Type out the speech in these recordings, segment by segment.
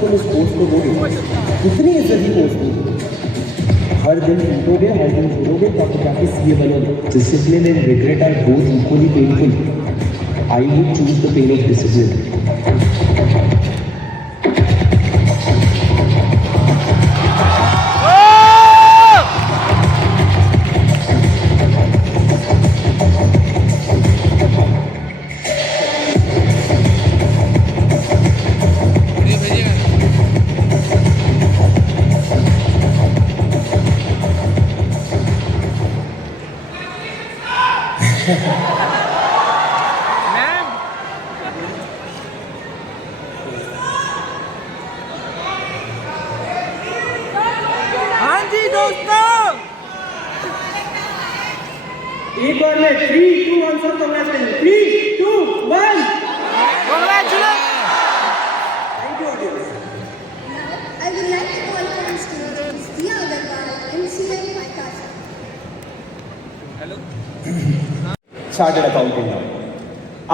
तुम उस पोस्ट को बोलोगे, कितनी इज्जत की पोस्ट होगी, हर दिन टूटोगे, हर दिन जोड़ोगे, तब जाके सीए बनोगे। Discipline and regret are both equally painful. I would choose the pain of discipline. हाँ जी दोस्तों, एक बार में 3, 2, 1 सब congratulations. 3, 2, 1. congratulations. Thank you audience. I would like to welcome students Dia Agarwal, MCA Paikasa. Chartered accountant now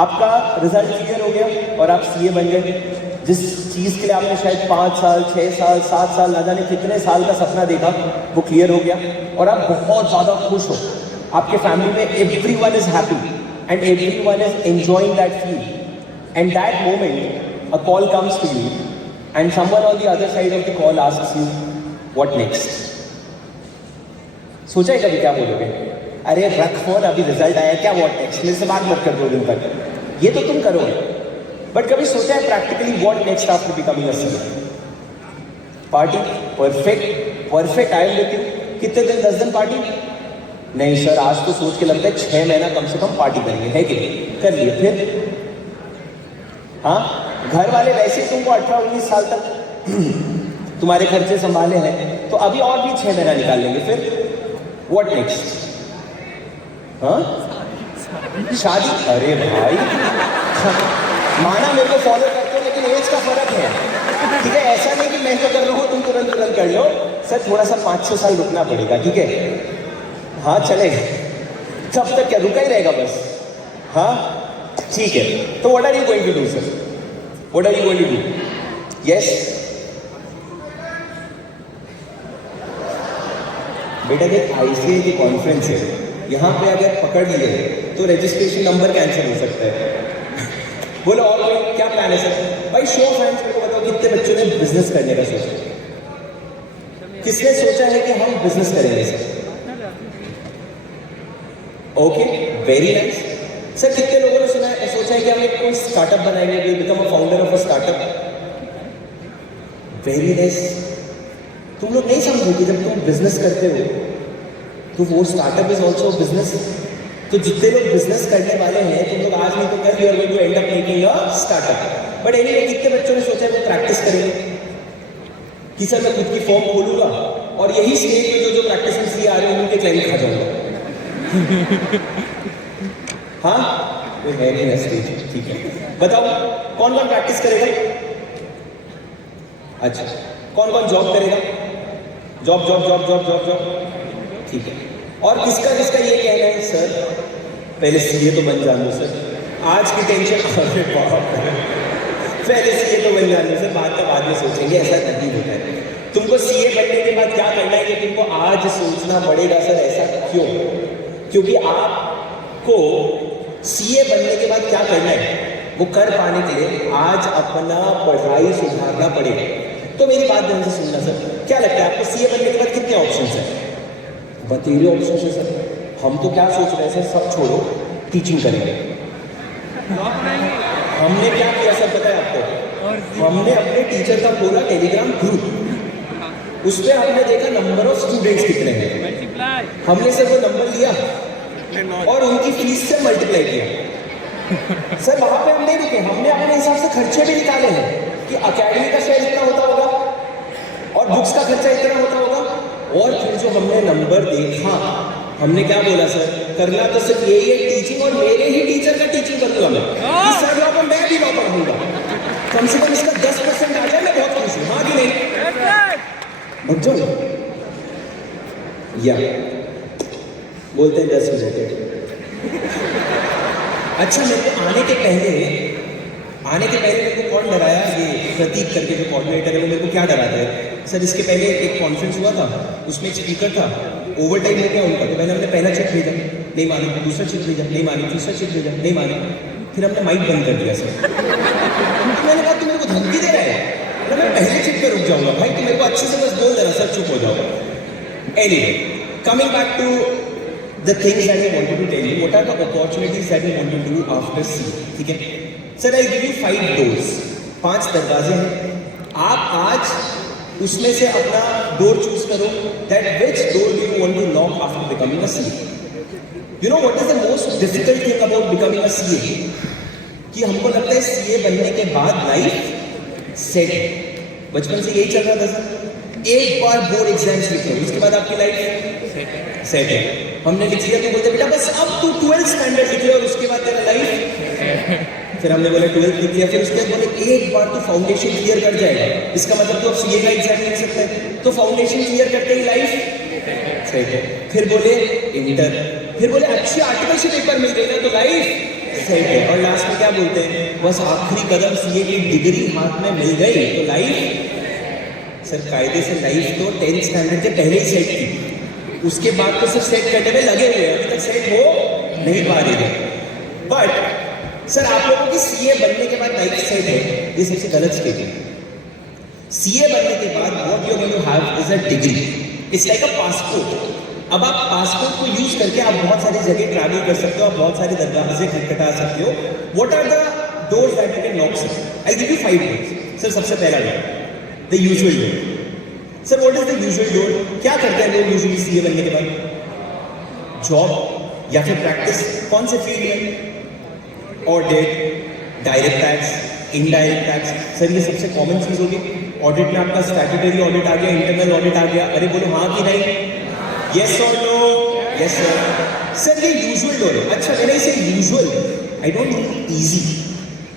आपका result clear हो गया और आप सीए बन गए। जिस चीज़ के लिए आपने शायद 5 साल 6 साल 7 साल ना जाने कितने साल का सपना देखा, वो क्लियर हो गया और आप बहुत ज़्यादा खुश हो। आपके फैमिली में everyone is happy and everyone is enjoying that feel and that moment a call comes to you and someone on the other side of the call asks you what next. सोचा है कभी क्या बोलोगे? अरे रख phone, अभी result आया, क्या व्हाट नेक्स्ट, मेरे से बात मत कर 2 दिन तक, ये तो तुम करोगे। बट कभी सोचा है practically what next after becoming a CA? Party, perfect I am with you. कितने दिन, 10 दिन पार्टी? नहीं सर, आज तो सोच के लगता है 6 महीना कम से कम पार्टी करेंगे, है कि नहीं? कर लिए फिर? हाँ, घर वाले वैसे ही तुमको 18-19 साल तक तुम्हारे खर्चे संभाले हैं, तो अभी और भी 6 महीना निकाल लेंगे, फिर व्हाट नेक्स्ट? हाँ, शादी? अरे भाई माना मेरे को फॉलो करते हो, लेकिन एज का फर्क है, ठीक है? ऐसा नहीं कि मैं जो कर रहा हूँ तुम तुरंत कर लो। सर थोड़ा सा 5-6 साल रुकना पड़ेगा, ठीक है? हाँ चलेगा, तब तक क्या रुका ही रहेगा बस? हाँ ठीक है। तो what are you going to do sir? What are you going to do? Yes बेटा, देख आईसीए की कॉन्फ्रेंस है, यहाँ पे अगर पकड़ लिए तो रजिस्ट्रेशन नंबर कैंसिल हो सकता है। बोलो और कोई क्या प्लान है सर? भाई शो ऑफ हैंड्स को बताओ, कितने बच्चों ने बिजनेस करने का सोचा? किसने सोचा है कि हम बिजनेस करेंगे sir? Okay, very nice. Sir कितने लोगों ने सोचा है कि हम एक कोई स्टार्टअप बनाएंगे, will become a founder of a startup? Very nice. तुम लोग नहीं समझो कि जब तुम बिजनेस करते हो तो वो स्टार्टअप इज ऑल्सो बिजनेस। तो जितने लोग बिजनेस करने वाले हैं, तुम लोग आज नहीं तो कल you are going to end up making a startup. But anyway, कितने बच्चों ने सोचा है वो प्रैक्टिस करेंगे कि सर मैं खुद की फॉर्म खोलूंगा और यही स्टेज में जो प्रैक्टिस में सीए आ रहे हैं उनके क्लाइंट खा जाऊंगा? हाँ, वो है नहीं ना स्टेज, ठीक है? बताओ कौन कौन प्रैक्टिस करेगा? अच्छा, कौन कौन जॉब करेगा? Job job job job job job, ठीक है। और किसका किसका ये कहना है सर पहले सीए तो बन जान लो सर, आज की टेंशन पहले सीए तो बन जान लो सर, बात का बाद में सोचेंगे, ऐसा नहीं होता है। तुमको सीए बनने के बाद क्या करना है ये तुमको आज सोचना पड़ेगा सर। ऐसा क्यों? क्योंकि आपको सीए बनने के बाद क्या करना है वो कर पाने के लिए आज अपना पढ़ाई सुधारना पड़ेगा। तो मेरी बात ध्यान से सुनना सर, क्या लगता है आपको सीए बनने के बाद कितने ऑप्शंस हैं? बतेरे ऑप्शन है सर। हम तो क्या सोच रहे हैं सर, सब छोड़ो, टीचिंग करेंगे। हमने क्या किया सर पता है आपको? हमने अपने टीचर का खोला टेलीग्राम ग्रुप, उस पर हमने देखा नंबर ऑफ स्टूडेंट्स कितने हैं, हमने सिर्फ वो नंबर लिया और उनकी फीस से मल्टीप्लाई किया। सर वहां पे हम नहीं रुके, हमने अपने हिसाब से खर्चे भी निकाले हैं कि अकेडमी का शेयर इतना होता होगा और बुक्स का खर्चा इतना होता होगा। और फिर जो हमने नंबर देखा, हमने क्या बोला सर, करना तो सिर्फ यही है टीचिंग, और मेरे ही टीचर का टीचिंग करूंगा मैं। इस सर लॉ पर मैं भी लॉ पढ़ूंगा, कम से कम इसका 10% आ जाए, मैं बहुत खुश हूँ। हाँ कि नहीं बच्चों? या बोलते हैं 10 बजे। अच्छा, मेरे को आने के पहले आने के पहले मेरे को कौन डराया, ये प्रतीक करके जो कोऑर्डिनेटर है वो मेरे को क्या डराता है सर, इसके पहले एक कॉन्फ्रेंस हुआ था, उसमें एक स्पीकर था, ओवर टाइम हो गया उनका, तो मैंने हमने पहला चेक भेजा, नहीं मानी, दूसरा चेक भेजा, नहीं मानी, तीसरा चेक भेजा, नहीं मानी, फिर हमने माइक बंद कर दिया सर। मैंने कहा तू मेरे को धमकी दे रहा है, मैं पहले चेक पे रुक जाऊंगा भाई, तू मेरे को अच्छे से बस बोल देना सर, चुप हो जाओ। Anyway, coming back to the things that I wanted to tell you, what are the opportunities that I want to do after C, ठीक है sir. I give you 5 doors, 5 दरवाजे हैं, आप आज उसमें से अपना डोर चूज करो, that which door do you want to lock after becoming a CA. You know what is the most difficult thing about becoming a CA, कि हमको लगता है सीए बनने के बाद लाइफ सेट है, बचपन से यही चल रहा था सर, एक बार बोर्ड एग्जाम्स लिख लो उसके बाद आपकी लाइफ सेट है। हमने लिख लिया तो बोलते बेटा बस अब तू 12th स्टैंडर्ड लिख ले और उसके बाद तेरा लाइफ, फिर हमने बोला 12th लिख लिया, फिर उसके बाद बोले एक बार तो फाउंडेशन क्लियर कर जाएगा, इसका मतलब तो अब सीए का एग्जाम लिख सकते हैं, तो फाउंडेशन क्लियर करते ही लाइफ सेट है। फिर बोले इंटर, फिर बोले अच्छी आर्टिकल से पेपर मिल गई ना तो लाइफ सेट है, और लास्ट में क्या बोलते हैं, बस आखिरी कदम सीए की डिग्री हाथ में मिल गई तो लाइफ। सर कायदे से लाइफ तो 10th स्टैंडर्ड के पहले ही सेट थी, उसके बाद तो सिर्फ सेट करने में लगे हुए हैं, अभी तक सेट हो नहीं पा रही है। बट सर आप लोगों की सीए बनने के बाद लाइफ सेट है, ये सबसे गलत स्टेटमेंट। सीए बनने के बाद what you going to have is a degree, it's like a passport. अब आप पासपोर्ट को यूज करके आप बहुत सारी जगह ट्रैवल कर सकते हो, आप बहुत सारे दरवाजे खटखटा सकते हो। What are the doors that you can knock sir? I give you 5 doors. Sir सबसे पहला door the usual door. Sir what is the usual door? क्या करते हैं लोग यूजुअली सीए बनने के बाद? जॉब या फिर प्रैक्टिस, कौन से फील्ड में? Audit, direct tax, indirect tax. Sir ये सबसे कॉमन चीज होगी। ऑडिट में आपका स्टैट्यूटरी ऑडिट आ गया, इंटरनल ऑडिट आ गया, अरे बोलो हाँ कि नहीं, यस और नो? Yes sir. सर ये यूजुअल डोर है। अच्छा मैंने इसे usual, I don't mean easy,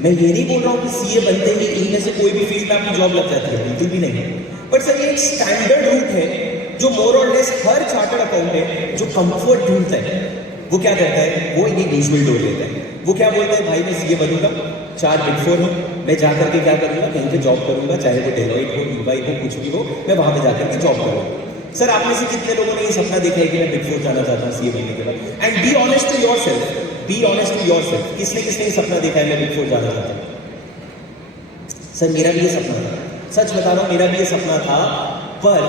मैं ये नहीं बोल रहा हूँ कि सीए बनते ही इनमें से कोई भी फील्ड में आपकी जॉब लग जाती है, बिल्कुल भी नहीं। बट सर ये एक स्टैंडर्ड रूट है जो मोर और लेस हर चार्टर्ड अकाउंटेंट जो कंफर्ट ढूंढता है वो क्या करता है, वो ये यूजुअल डोर लेता है। वो क्या बोलता है, भाई मैं सीए बनूंगा, 4 बिग 4 हो, मैं जाकर के क्या करूंगा, कहीं पे जॉब करूंगा, चाहे वो डेलोइट हो, ईवाई हो, कुछ भी हो, मैं वहां पे जाकर के जॉब करूंगा। सर आप में से कितने लोगों ने ये सपना देखा है कि मैं बिग 4 जाना चाहता हूँ सीए बनने के बाद? And be honest to yourself, be honest to yourself, किसने किसने ये सपना देखा है मैं बिग 4 जाना चाहता हूँ? सर मेरा भी ये सपना था, सच बता रहा हूँ मेरा भी ये सपना था। पर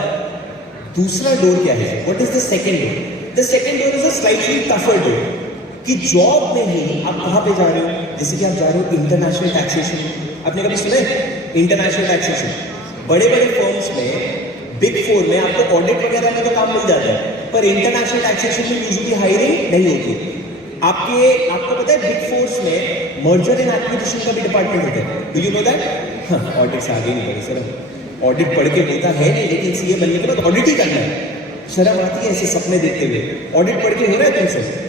दूसरा डोर क्या है? What is the second door? The second door is a slightly tougher door, कि जॉब में ही आप कहाँ पे जा रहे हो, जैसे कि आप जा रहे हो इंटरनेशनल टैक्सेशन। आपने कभी सुना है इंटरनेशनल टैक्सेशन? बड़े बड़े फर्म्स में, बिग 4 में आपको ऑडिट वगैरह में तो काम मिल जाता है, पर इंटरनेशनल टैक्सेशन में यूजुअली हायरिंग नहीं होती। आपको पता है बिग 4 में मर्जर एंड एक्विजिशन का भी डिपार्टमेंट होता है, डू यू नो दैट? हाँ, ऑडिट से आगे नहीं बढ़े सर, ऑडिट पढ़ के होता है नहीं, लेकिन सीए बनने के बाद ऑडिट ही करना है। शर्म आती है ऐसे सपने देखते हुए, ऑडिट पढ़ के हो रहा है तुमसे।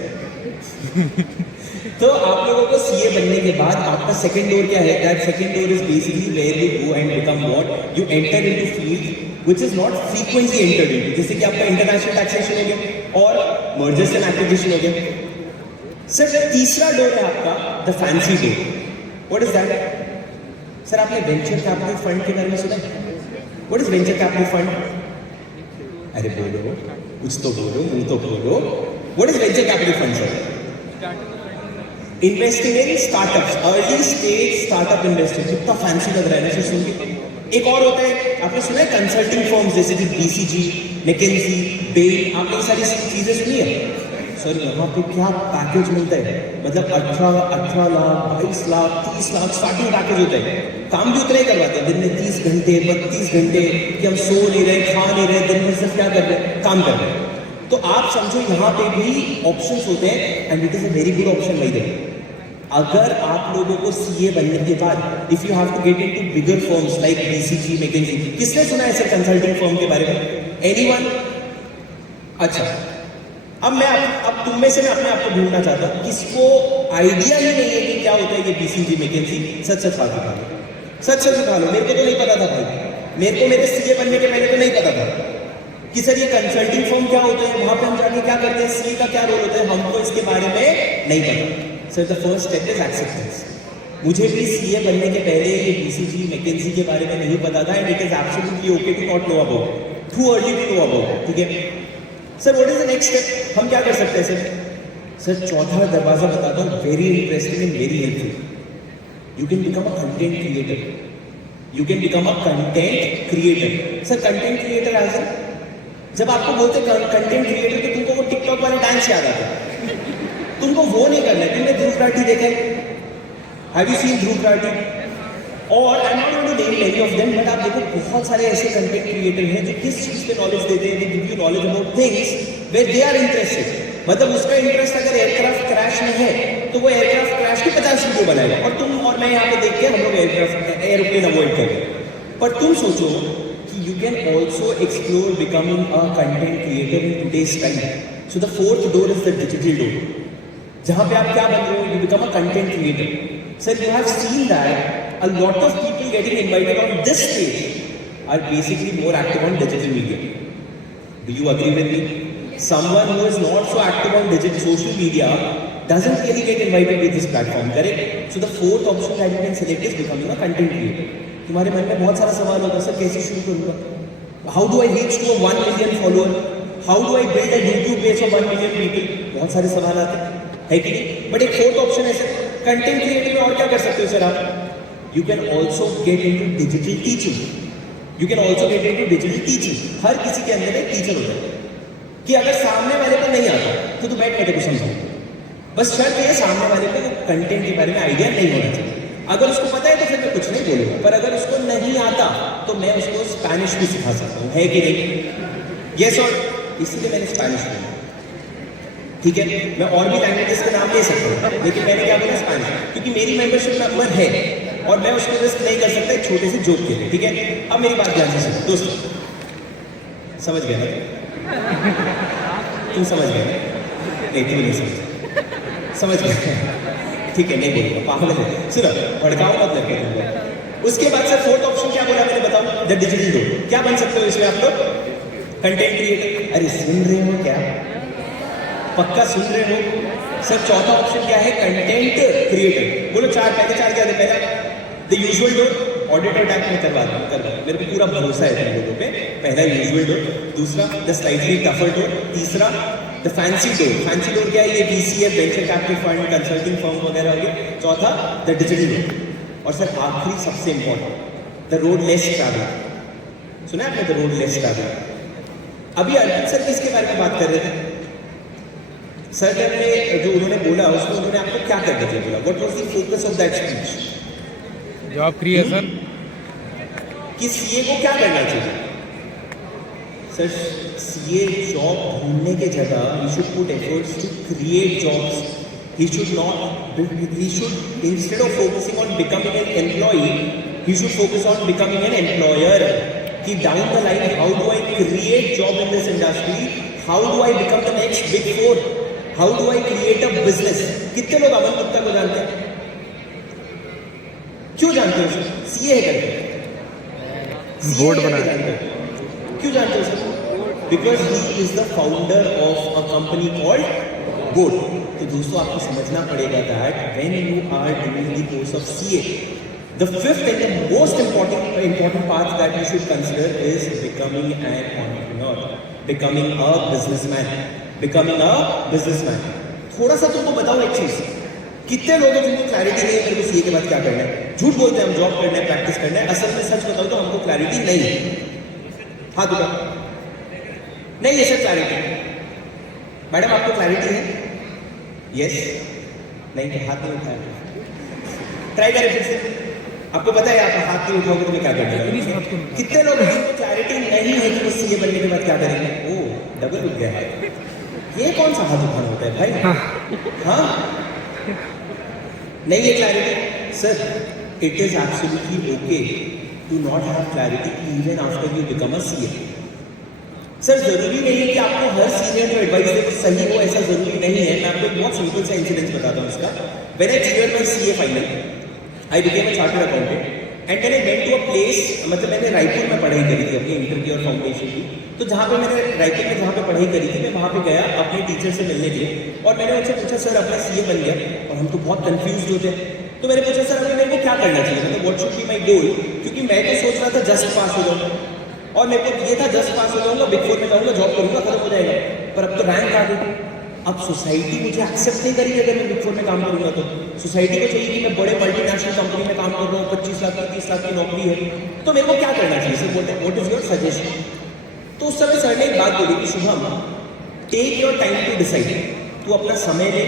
तो आप लोगों को सीए बनने के बाद आपका सेकंड डोर क्या है? That second door is basically where you go and become what you enter into field which is not frequently entered into, जैसे कि आपका इंटरनेशनल टैक्सेशन हो गया और मर्जर्स एंड एक्विजिशन हो गया। सर तीसरा डोर है आपका the fancy door. What is that? Sir आपने वेंचर कैपिटल फंड के बारे में सुना है? What is venture capital fund? अरे बोलो, कुछ तो बोलो, मुंह तो बोलो। What is venture capital fund sir? Investing in startups, early stage startup investing. कितना फैंसी लग रहा है ना सर सुन के। एक और होता है, आपने सुना है कंसल्टिंग फर्म्स जैसे कि बीसीजी, मैकेंजी, बेल, आपने ये सारी चीजें सुनी है? सर यहाँ पे क्या पैकेज मिलता है, मतलब 18 लाख, 22 लाख, 30 लाख स्टार्टिंग पैकेज होता है। काम भी उतना ही करवाते हैं, दिन में 30 घंटे 32 घंटे, कि हम सो नहीं रहे, खा नहीं रहे, दिन भर सिर्फ क्या कर रहे हैं, काम कर रहे हैं। तो आप समझो यहाँ पे भी ऑप्शंस होते हैं, and it is a very good option भाई देखो। अगर आप लोगों को सीए बनने के बाद if you have to get into bigger firms like BCG, McKinsey, किसने सुना है सर कंसल्टिंग फर्म के बारे में? एनीवन? अच्छा, अब तुम में से मैं अपने आप को ढूंढना चाहता हूँ किसको आइडिया ही नहीं है कि क्या होता है ये बीसीजी, मैकेंजी। सच हाथ उठा लो, सच उठा लो। मेरे को तो नहीं पता था भाई, मेरे को मेरे सीए बनने के पहले तो नहीं पता था कि सर ये कंसल्टिंग फर्म क्या होता है, वहां पे हम जाके क्या करते हैं, सीए का क्या रोल होता है, हमको इसके बारे में नहीं पता। Sir the first step is acceptance. मुझे भी सीए बनने के पहले ये बीसीजी मैकेंजी के बारे में नहीं पता था and it is absolutely okay to not know about, too early to know about, ठीक है। Sir what is the next step, हम क्या कर सकते हैं सर? सर चौथा दरवाजा बताता हूँ, very interesting and very helpful. You can become a content creator, you can become a content creator. Sir content creator as a, जब आपको बोलते कंटेंट क्रिएटर तो तुमको वो टिकटॉक वाले डांस याद आता है, तुमको वो नहीं करना है। तुमने ध्रुव राठी देखा है? Have you seen Dhruv Rathee? और I am not going to name many of them, but आप देखो बहुत सारे ऐसे कंटेंट क्रिएटर हैं जो किस चीज पे नॉलेज देते हैं, they give you knowledge about things where they are interested. मतलब उसका इंटरेस्ट अगर एयरक्राफ्ट क्रैश में है तो वो एयरक्राफ्ट क्रैश की 50 वीडियो बनाएगा, और तुम और मैं यहाँ पे देख के हम लोग एयरप्लेन अवॉइड करें। पर तुम सोचो कि you can also explore becoming a content creator in today's time. So the fourth door is the digital door, जहाँ पे आप क्या बन रहे हो, you become a content creator. Sir you have seen that a lot of people getting invited on this stage are basically more active on digital media. Do you agree with me? Someone who is not so active on digital social media doesn't really get invited to this platform, correct? So the fourth option that you can select is becoming a content creator. तुम्हारे मन में बहुत सारा सवाल होगा, sir कैसे शुरू करूँगा? How do I reach to a 1 million follower? How do I build a YouTube base of 1 million people? बहुत सारे सवाल आते हैं कि नहीं? बट एक फोर्थ ऑप्शन है सर, कंटेंट क्रिएटर में और क्या कर सकते हो सर आप? You can also get into digital teaching. You can also get into digital teaching. हर किसी के अंदर एक टीचर होता है कि अगर सामने वाले को नहीं आता तो तू बैठ के को समझाओ। बस शर्त ये सामने वाले को कंटेंट के बारे में आइडिया नहीं होना चाहिए। अगर उसको पता है तो फिर मैं कुछ नहीं बोलूँगा, पर अगर उसको नहीं आता तो मैं उसको स्पेनिश भी सिखा सकता हूँ, है कि नहीं? यस, और इसीलिए मैंने स्पेनिश बोला, ठीक है। मैं और भी लैंग्वेजेस के नाम ले सकता हूँ, लेकिन मैंने क्या बोला? स्पेनिश, क्योंकि मेरी मेंबरशिप नंबर है और मैं उसको रिस्क नहीं कर सकता एक छोटे से जोक के लिए, ठीक है। अब मेरी बात ध्यान से सुनो दोस्तों, समझ गए ना? तुम समझ गए? नहीं तुम नहीं समझ गए, ठीक है, नहीं बोलूँगा, पागल है। सुनो, भड़काओ मत लगे तुमको। उसके बाद सर फोर्थ ऑप्शन क्या बोला मैंने, बताओ? The digital door. क्या बन सकते हो इसमें आप लोग? Content creator. अरे सुन रहे हो क्या? पक्का सुन रहे हो? सर चौथा ऑप्शन क्या है? Content creator. बोलो चार, पहले चार क्या थे? पहला the usual door, audit attack में करवा मेरे को पूरा भरोसा है तुम लोगों पे। पहला यूजुअल डोर, दूसरा द स्लाइटली टफर डोर, तीसरा the fancy door. Fancy door क्या है? ये DCF, venture capital fund, consulting firm वगैरह हो गया। चौथा द डिजिटल डोर, और सर आखिरी सबसे important the road less travel. सुना आपने द रोड लेस ट्रैवल? अभी अर्जुन सर किसके बारे में बात कर रहे थे? सर ने जो उन्होंने बोला उसमें उन्होंने आपको क्या करने के लिए बोला? What was the focus of that speech? Job creation. कि सीए को क्या करना चाहिए? सर सीए जॉब ढूंढने के जगह he should put efforts to create jobs. He should not, he should instead of focusing on becoming an employee, he should focus on becoming an employer. कि down the line how do I create job in this industry, how do I become the next big four, how do I create a business. कितने लोग अमन गुप्ता को जानते हैं? क्यों जानते हो? CA है करके बोर्ड बनाया। क्यों जानते हो sir? Because he is the founder of a company called board. तो दोस्तों आपको समझना पड़ेगा that when you are doing the course of CA, the fifth and the most important part that you should consider is becoming an entrepreneur, becoming a businessman, becoming a businessman. थोड़ा सा तुमको बताओ एक चीज, कितने लोग हैं जिनको क्लैरिटी नहीं है मेरे को सीए के बाद क्या करना है? झूठ बोलते हैं हम जॉब करना है, प्रैक्टिस करना है। असल में सच बताओ तो हमको क्लैरिटी नहीं है। हाँ तो नहीं है सर क्लैरिटी। मैडम आपको क्लैरिटी है? यस, नहीं तो हाथ नहीं उठाया। ट्राई करें फिर से। आपको पता है आप हाथ नहीं उठाओगे तो मैं क्या करूँगा? कितने लोग जिनको क्लैरिटी नहीं है कि वो सीए बनने के बाद क्या करेंगे? ओ डबल उठ गया है। ये कौन सा हाथ उठाना होता है भाई? हाँ नहीं है clarity. Sir it is absolutely okay to not have clarity even after you become a CA. Sir जरूरी नहीं है कि आपको हर सीनियर को एडवाइस दे सही हो, ऐसा जरूरी नहीं है। मैं आपको एक बहुत सिंपल सा इंसिडेंस बताता हूँ इसका। When I cleared my CA final, I became a chartered accountant and when I went to a place, मतलब मैंने रायपुर में पढ़ाई करी थी अपनी इंटर की और फाउंडेशन की। तो जहाँ पे मैंने रायपुर में जहाँ पे पढ़ाई करी थी, मैं वहाँ पे गया अपने टीचर से मिलने के लिए और मैंने उनसे पूछा सर अपना सीए बन गया, और हम तो बहुत कंफ्यूज होते हैं तो मैंने पूछा सर अभी मेरे को क्या करना चाहिए, मतलब what should be my goal, क्योंकि मैं तो सोच रहा था जस्ट पास हो जाऊँ और मेरे को ये था जस्ट पास हो जाऊंगा, बिग 4 में जाऊंगा, जॉब करूंगा, खत्म हो जाएगा। पर अब तो रैंक आ गई, अब सोसाइटी मुझे एक्सेप्ट नहीं करेगी अगर मैं बिग 4 में काम करूंगा। तो सोसाइटी को चाहिए कि मैं बड़े मल्टीनेशनल कंपनी में काम कर रहा हूँ, 25 लाख की 30 लाख की नौकरी है, तो मेरे को क्या करना चाहिए sir, what is your suggestion. तो उस समय सर ने एक बात बोली कि Shubham, take your time to decide, तू अपना समय ले,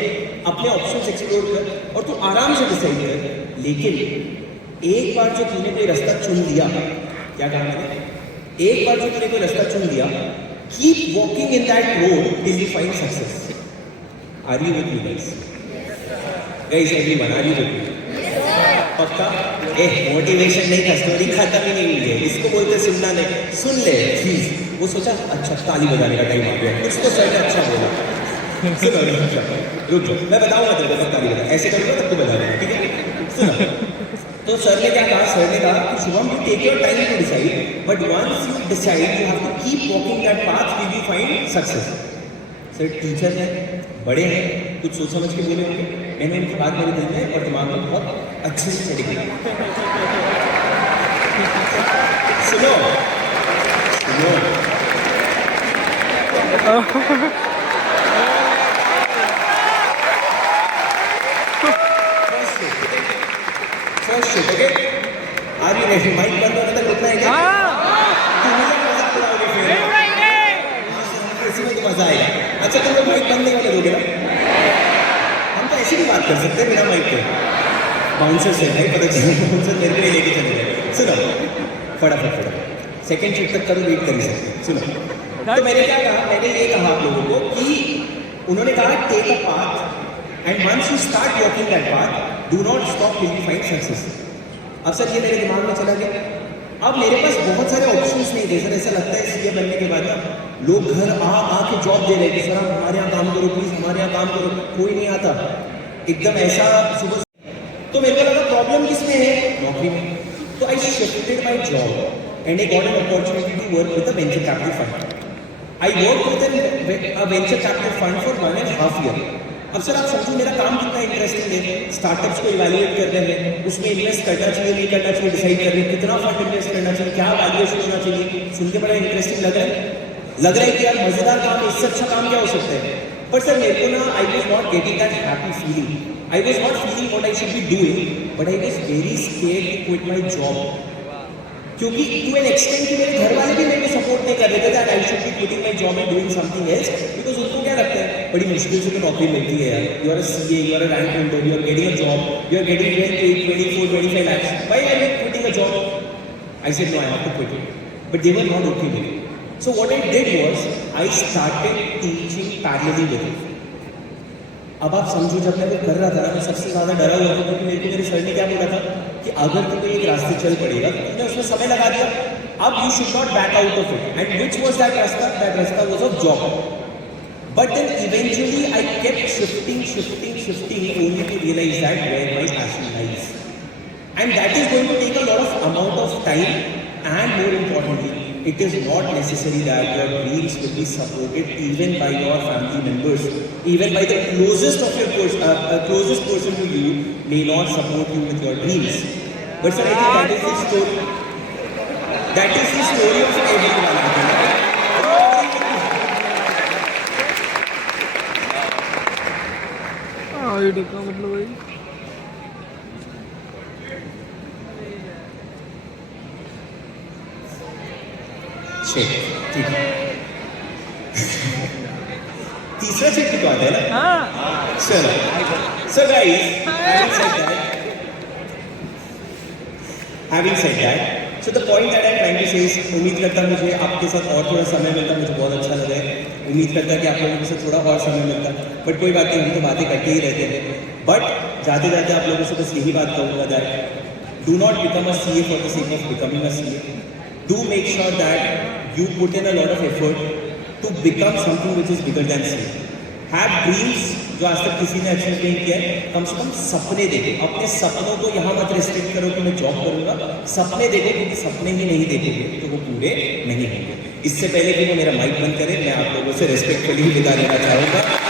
अपने ऑप्शंस एक्सप्लोर कर और तू आराम से डिसाइड कर, लेकिन एक बार जो तूने कोई रास्ता चुन लिया, क्या कहा मैंने, एक बार जो तूने कोई रास्ता चुन लिया, keep walking in that road till you find success. Are you with me guys? Guys everyone, are you with me? पक्का? मोटिवेशन नहीं था, स्टोरी खत्म ही नहीं हुई है, इसको बोलते सुनना नहीं, सुन ले प्लीज। वो सोचा अच्छा ताली बजाने का टाइम आ गया, कुछ तो सर ने अच्छा बोला। सुनो रुक जाओ, मैं बताऊंगा तेरे को ताली बजा, ऐसे करूंगा तब तो बजा देगा, ठीक है? सुनो, तो सर ने क्या कहा, सर ने कहा कि Shubham you take your time to decide, but once you decide you have to keep walking that path till you find success. Sir teacher हैं, बड़े हैं, कुछ सोच समझ के बोले होंगे, मैंने उनकी बात मेरे दिल में और दिमाग में बहुत अच्छे से चढ़ी गई। सुनो सुनो, first shit, okay? Are you ready? Mic बंद होने तक रुकना है क्या? तुम मुझे मजाक उड़ाओगे फिर? इसमें तो मजा आएगा। अच्छा तुम लोग माइक बंद नहीं होने दोगे ना? हम तो ऐसी भी बात कर सकते हैं बिना माइक के। बाउंसर से नहीं पता चला, बाउंसर मेरे को लेके चले गए। सुनो फटाफट सेकंड शिट तक करो, वेट कर सकते। सुनो, तो मैंने क्या कहा, मैंने ये कहा आप लोगों को कि उन्होंने कहा take a path and once you start walking that path do not stop till you find success. अब सर ये मेरे दिमाग में चला गया, अब मेरे पास बहुत सारे ऑप्शंस नहीं थे सर। ऐसा लगता है सीए बनने के बाद ना लोग घर आके जॉब दे रहे थे, सर हमारे यहाँ काम करो प्लीज, हमारे यहाँ काम करो, कोई नहीं आता एकदम ऐसा सुबह। तो मेरे को लगा प्रॉब्लम किसमें है, नौकरी में। तो I shifted my job and I got an opportunity to work with a venture capital fund. I work with a venture capital fund for 1.5 years। अब सर आप समझो मेरा काम कितना इंटरेस्टिंग है, स्टार्टअप्स को इवैल्यूएट कर रहे हैं, उसमें इन्वेस्ट करना चाहिए नहीं करना चाहिए डिसाइड कर रहे हैं, कितना फंड इन्वेस्ट करना चाहिए, क्या वैल्यूएशन होना चाहिए, सुन के बड़ा इंटरेस्टिंग लग रहा है कि यार मजेदार काम, इससे अच्छा काम क्या हो सकता है। पर सर मेरे को ना I was not getting that happy feeling, I was not feeling what I should be doing, but I was very scared to quit my job, क्योंकि टू एन एक्सटेंट कि मेरे घर वाले भी मेरे को सपोर्ट नहीं कर रहे थे that I should B quitting my job and doing something else, because उनको क्या लगता है बड़ी मुश्किल से तो नौकरी मिलती है यार, you are a CA, you are a rank holder, you are getting a job, you are getting 24-25 lakhs, why are you quitting a job? I said no, I have to quit it, but they were not okay with it. So what I did was I started teaching parallelly with it. अब आप समझो जब मैं वो कर रहा था ना, मैं सबसे ज़्यादा डरा हुआ था क्योंकि मेरे को मेरे सर ने क्या बोला था कि अगर तुमको एक रास्ते चल पड़ेगा तो तुमने उसमें समय लगा दिया, अब you should not back out of it. And which was that रास्ता? दैट रास्ता was of job. But then eventually I kept shifting only to realize that where my passion lies. And that is going to take a lot of amount of time, and more importantly, it is not necessary that your dreams will be supported even by your family members, even by the closest of your closest person to you may not support you with your dreams. But sir, I think that is the story. That is the story of everyone. ये का मतलब भाई ठीक है। तीसरा set की बात है ना? हाँ चलो, so guys, having said that, so the point that I'm trying to say is, उम्मीद करता हूँ मुझे आपके साथ और थोड़ा समय मिलता, मुझे बहुत अच्छा लगा है। उम्मीद करता कि आप लोगों से थोड़ा और समय मिलता, बट कोई बात नहीं, हम तो बातें करते ही रहते हैं। बट जाते जाते आप लोगों से बस यही बात कहूँगा that do not become a CA for the sake of becoming a CA. Do make sure that you put in a lot of effort to become something which is bigger than CA. Have dreams जो आज तक किसी ने achieve नहीं किया है, कम से कम सपने देखो। अपने सपनों को यहाँ मत रिस्ट्रिक्ट करो कि मैं जॉब करूँगा, सपने देखो, क्योंकि सपने ही नहीं देखोगे तो वो पूरे नहीं होंगे। इससे पहले कि वो मेरा माइक बंद करे, मैं आप लोगों से रिस्पेक्टफुली विदा लेना चाहूँगा।